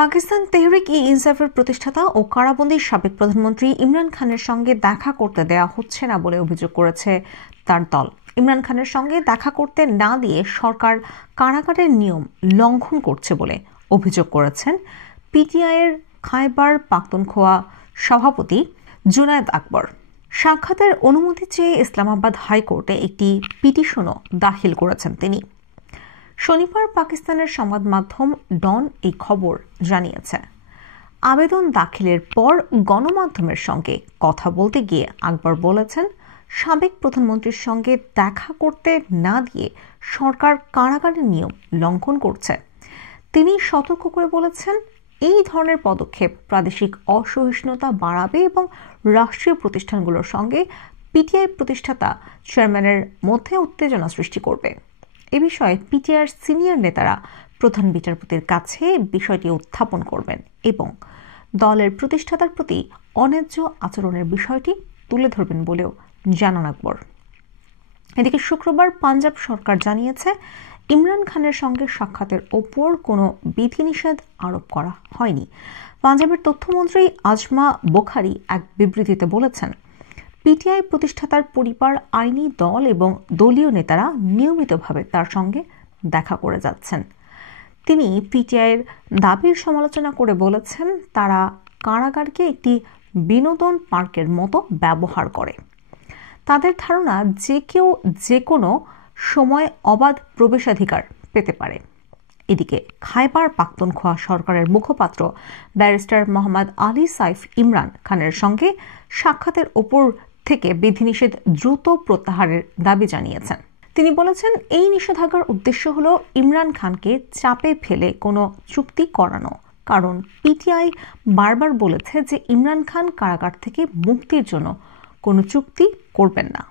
পাকিস্তান তেহরিক-ই-ইনসাফের প্রতিষ্ঠাতা ও কারাবন্দী সাবেক প্রধানমন্ত্রী ইমরান খানের সঙ্গে দেখা করতে দেয়া হচ্ছে না বলে অভিযোগ করেছে তার দল। ইমরান খানের সঙ্গে দেখা করতে না দিয়ে সরকার কারাগারের নিয়ম লঙ্ঘন করছে বলে অভিযোগ করেছেন পিটিআইয়ের খায়বার পাখতুনখোয়া সভাপতি জুনায়েদ আকবর। সাক্ষাতের অনুমতি চেয়ে ইসলামাবাদ হাইকোর্টে একটি পিটিশনও দাখিল করেছেন তিনি। শনিবার পাকিস্তানের সংবাদ মাধ্যম ডন এই খবর জানিয়েছে। আবেদন দাখিলের পর গণমাধ্যমের সঙ্গে কথা বলতে গিয়ে আকবর বলেছেন, সাবেক প্রধানমন্ত্রীর সঙ্গে দেখা করতে না দিয়ে সরকার কারাগারের নিয়ম লঙ্ঘন করছে। তিনি সতর্ক করে বলেছেন, এই ধরনের পদক্ষেপ প্রাদেশিক অসহিষ্ণুতা বাড়াবে এবং রাষ্ট্রীয় প্রতিষ্ঠানগুলোর সঙ্গে পিটিআই প্রতিষ্ঠাতা চেয়ারম্যানের মধ্যে উত্তেজনা সৃষ্টি করবে। এ বিষয়ে পিটিআইয়ের সিনিয়র নেতারা প্রধান বিচারপতির কাছে বিষয়টি উত্থাপন করবেন এবং দলের প্রতিষ্ঠাতার প্রতি অন্যায্য আচরণের বিষয়টি তুলে ধরবেন বলেও জানান আকবর। এদিকে শুক্রবার পাঞ্জাব সরকার জানিয়েছে, ইমরান খানের সঙ্গে সাক্ষাতের ওপর কোনো বিধিনিষেধ আরোপ করা হয়নি। পাঞ্জাবের তথ্যমন্ত্রী আজমা বোখারি এক বিবৃতিতে বলেছেন, পিটিআই প্রতিষ্ঠাতার পরিবার, আইনি দল এবং দলীয় নেতারা নিয়মিতভাবে তার সঙ্গে দেখা করে যাচ্ছেন। তিনি পিটিআইয়ের দাবির সমালোচনা করে বলেছেন, তারা কারাগারকে একটি বিনোদন পার্কের মতো ব্যবহার করে। তাদের ধারণা যে কেউ যে কোনো সময় অবাধ প্রবেশাধিকার পেতে পারে। এদিকে খায়বার পাখতুনখোয়া সরকারের মুখপাত্র ব্যারিস্টার মোহাম্মদ আলী সাইফ ইমরান খানের সঙ্গে সাক্ষাতের ওপর থেকে বিধিনিষেধ দ্রুত প্রত্যাহারের দাবি জানিয়েছেন। তিনি বলেছেন, এই নিষেধাজ্ঞার উদ্দেশ্য হল ইমরান খানকে চাপে ফেলে কোনো চুক্তি করানো, কারণ পিটিআই বারবার বলেছে যে ইমরান খান কারাগার থেকে মুক্তির জন্য কোনো চুক্তি করবেন না।